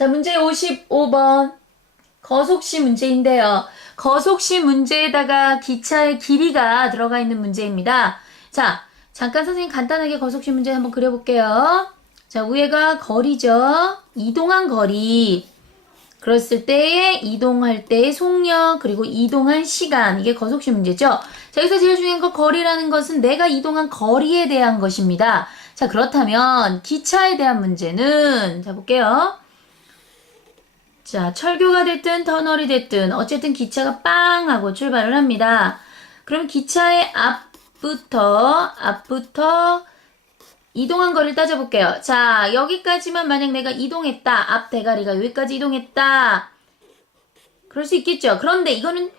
자, 문제 55번. 거속시 문제인데요. 거속시 문제에다가 기차의 길이가 들어가 있는 문제입니다. 자, 잠깐 선생님 간단하게 거속시 문제 한번 그려볼게요. 자, 위에가 거리죠. 이동한 거리. 그랬을 때에 이동할 때의 속력, 그리고 이동한 시간. 이게 거속시 문제죠. 자, 여기서 제일 중요한 거 거리라는 것은 내가 이동한 거리에 대한 것입니다. 자, 그렇다면 기차에 대한 문제는 자, 볼게요. 자, 철교가 됐든 터널이 됐든 어쨌든 기차가 빵 하고 출발을 합니다. 그럼 기차의 앞부터 이동한 거리를 따져볼게요. 자, 여기까지만 만약 내가 이동했다. 앞 대가리가 여기까지 이동했다. 그럴 수 있겠죠. 그런데 이거는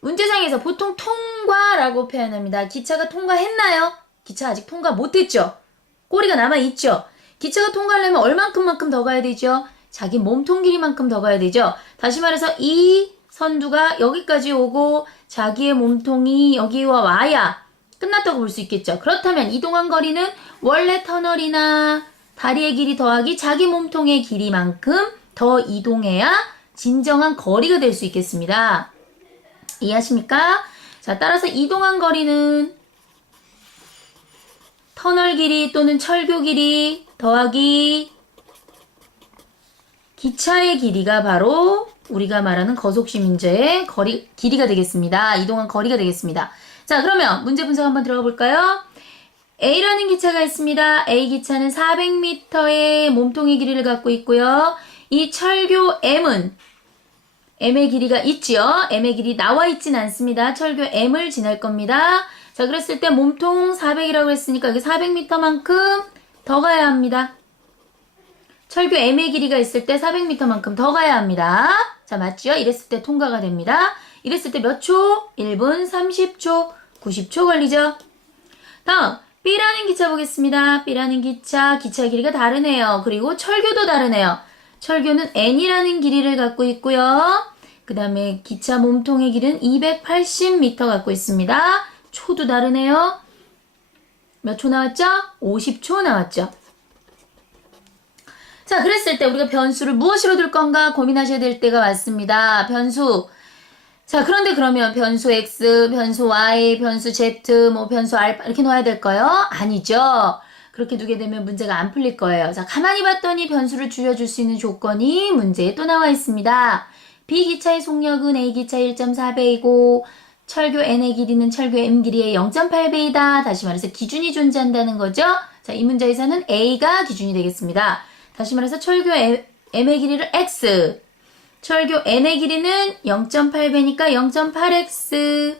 문제상에서 보통 통과라고 표현합니다. 기차가 통과했나요? 기차 아직 통과 못했죠. 꼬리가 남아있죠. 기차가 통과하려면 얼만큼만큼 더 가야 되죠? 자기 몸통 길이만큼 더 가야 되죠. 다시 말해서 이 선두가 여기까지 오고 자기의 몸통이 여기와 와야 끝났다고 볼 수 있겠죠. 그렇다면 이동한 거리는 원래 터널이나 다리의 길이 더하기 자기 몸통의 길이만큼 더 이동해야 진정한 거리가 될 수 있겠습니다. 이해하십니까? 자, 따라서 이동한 거리는 터널 길이 또는 철교 길이 더하기 기차의 길이가 바로 우리가 말하는 거속시 문제의 길이가 되겠습니다. 이동한 거리가 되겠습니다. 자, 그러면 문제 분석 한번 들어가 볼까요? A라는 기차가 있습니다. A 기차는 400m의 몸통의 길이를 갖고 있고요. 이 철교 M은 M의 길이가 있지요. M의 길이 나와 있진 않습니다. 철교 M을 지날 겁니다. 자, 그랬을 때 몸통 400이라고 했으니까 여기 400m만큼 더 가야 합니다. 철교 M의 길이가 있을 때 400m만큼 더 가야 합니다. 자, 맞죠? 이랬을 때 통과가 됩니다. 이랬을 때 몇 초? 1분 30초, 90초 걸리죠? 다음, B라는 기차 보겠습니다. B라는 기차 길이가 다르네요. 그리고 철교도 다르네요. 철교는 N이라는 길이를 갖고 있고요. 그 다음에 기차 몸통의 길이는 280m 갖고 있습니다. 초도 다르네요. 몇 초 나왔죠? 50초 나왔죠. 자, 그랬을 때 우리가 변수를 무엇으로 둘 건가 고민하셔야 될 때가 왔습니다. 변수. 자, 그런데 그러면 변수 x, 변수 y, 변수 z, 변수 알파 이렇게 놓아야 될까요? 아니죠. 그렇게 두게 되면 문제가 안 풀릴 거예요. 자, 가만히 봤더니 변수를 줄여줄 수 있는 조건이 문제에 또 나와 있습니다. B 기차의 속력은 A 기차 1.4배이고 철교 N의 길이는 철교 M 길이의 0.8배이다. 다시 말해서 기준이 존재한다는 거죠. 자, 이 문제에서는 A가 기준이 되겠습니다. 다시 말해서 철교 M의 길이를 X, 철교 N의 길이는 0.8배니까 0.8X,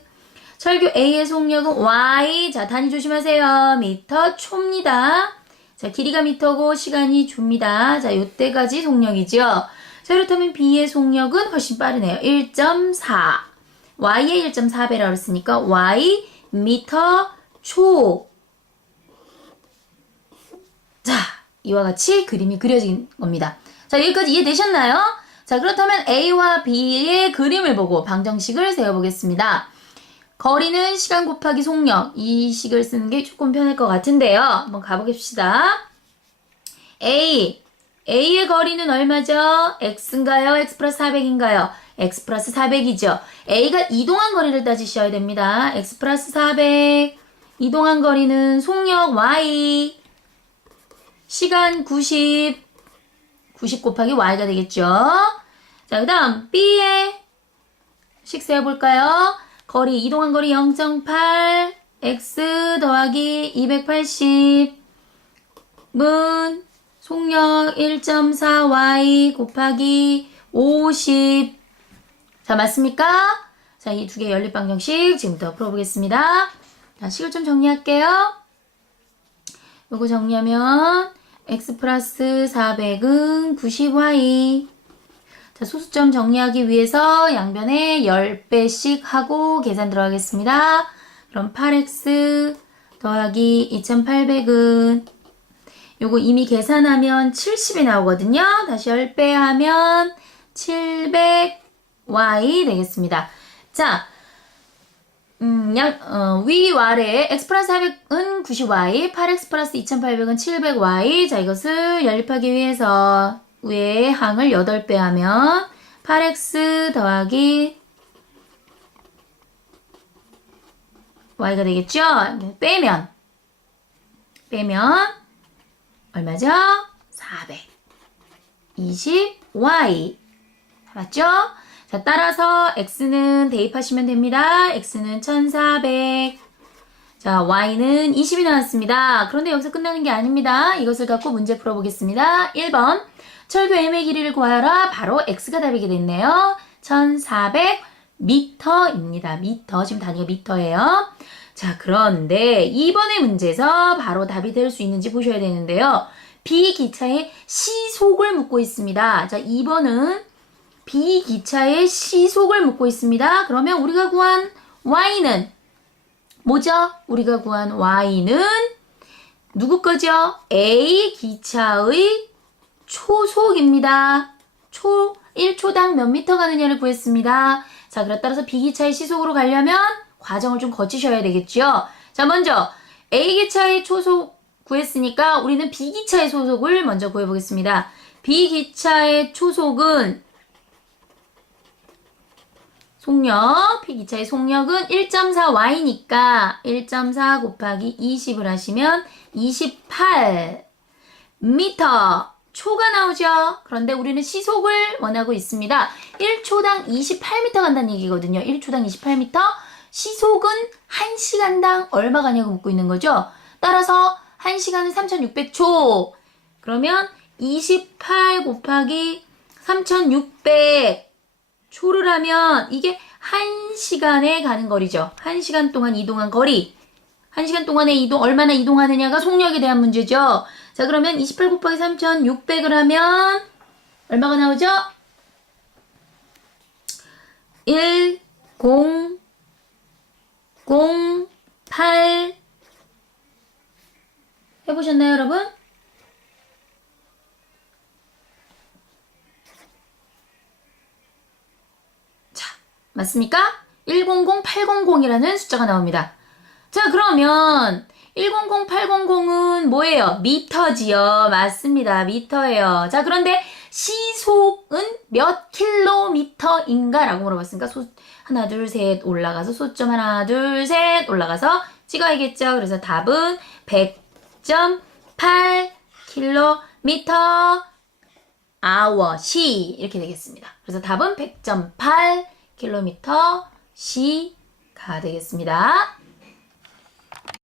철교 A의 속력은 Y, 자, 단위 조심하세요. 미터 초입니다. 자, 길이가 미터고 시간이 조입니다. 자, 요때까지 속력이죠. 자, 그렇다면 B의 속력은 훨씬 빠르네요. 1.4, Y의 1.4배라고 했으니까 Y 미터 초. 자, 이와 같이 그림이 그려진 겁니다. 자, 여기까지 이해되셨나요? 자, 그렇다면 A와 B의 그림을 보고 방정식을 세워보겠습니다. 거리는 시간 곱하기 속력. 이 식을 쓰는 게 조금 편할 것 같은데요. 한번 가보겠습니다. A의 거리는 얼마죠? X인가요? X 플러스 400인가요? X 플러스 400이죠. A가 이동한 거리를 따지셔야 됩니다. X 플러스 400. 이동한 거리는 속력 Y. 시간 90 곱하기 y가 되겠죠. 자, 그 다음 B의 식 세워볼까요? 거리, 이동한 거리 0.8 x 더하기 280 문 속력 1.4 y 곱하기 50. 자, 맞습니까? 자, 이 두 개의 연립방정식 지금부터 풀어보겠습니다. 자, 식을 좀 정리할게요. 요거 정리하면 x 플러스 400은 90y. 자, 소수점 정리하기 위해서 양변에 10배씩 하고 계산 들어가겠습니다. 그럼 8x 더하기 2800은 요거 이미 계산하면 70이 나오거든요. 다시 10배 하면 700y 되겠습니다. 자, 위와 아래 x 플러스 400은 90y, 8x 플러스 2800은 700y. 자, 이것을 연립하기 위해서 위에 항을 8배 하면 8x 더하기 y가 되겠죠? 빼면 얼마죠? 420y. 맞죠? 자, 따라서 x는 대입하시면 됩니다. x는 1400. 자, y는 20이 나왔습니다. 그런데 여기서 끝나는 게 아닙니다. 이것을 갖고 문제 풀어보겠습니다. 1번. 철교 M의 길이를 구하여라. 바로 x가 답이게 됐네요. 1400m입니다. 미터. 지금 단위가 미터예요. 자, 그런데 2번의 문제에서 바로 답이 될 수 있는지 보셔야 되는데요. 비기차의 시속을 묻고 있습니다. 자, 2번은 비기차의 시속을 묻고 있습니다. 그러면 우리가 구한 y는 뭐죠? 우리가 구한 y는 누구 거죠? A 기차의 초속입니다. 1초당 몇 미터 가느냐를 구했습니다. 자, 그래 따라서 B기차의 시속으로 가려면 과정을 좀 거치셔야 되겠죠. 자, 먼저 A기차의 초속 구했으니까 우리는 B기차의 소속을 먼저 구해보겠습니다. B기차의 초속은 속력, B기차의 속력은 1.4y니까 1.4 곱하기 20을 하시면 28m 초가 나오죠. 그런데 우리는 시속을 원하고 있습니다. 1초당 28m 간다는 얘기거든요. 1초당 28m. 시속은 1시간당 얼마 가냐고 묻고 있는 거죠. 따라서 1시간은 3600초. 그러면 28 곱하기 3600 초를 하면 이게 1시간에 가는 거리죠. 1시간 동안 이동한 거리. 1시간 동안에 얼마나 이동하느냐가 속력에 대한 문제죠. 자, 그러면 28 곱하기 3600을 하면 얼마가 나오죠? 1008 해보셨나요, 여러분? 자, 맞습니까? 100800이라는 숫자가 나옵니다. 자, 그러면 100800은 뭐예요? 미터지요. 맞습니다. 미터예요. 자, 그런데 시속은 몇 킬로미터인가? 라고 물어봤으니까 하나, 둘, 셋 올라가서 소점 하나, 둘, 셋 올라가서 찍어야겠죠. 그래서 답은 100.8 킬로미터 시 이렇게 되겠습니다. 그래서 답은 100.8 킬로미터 시가 되겠습니다.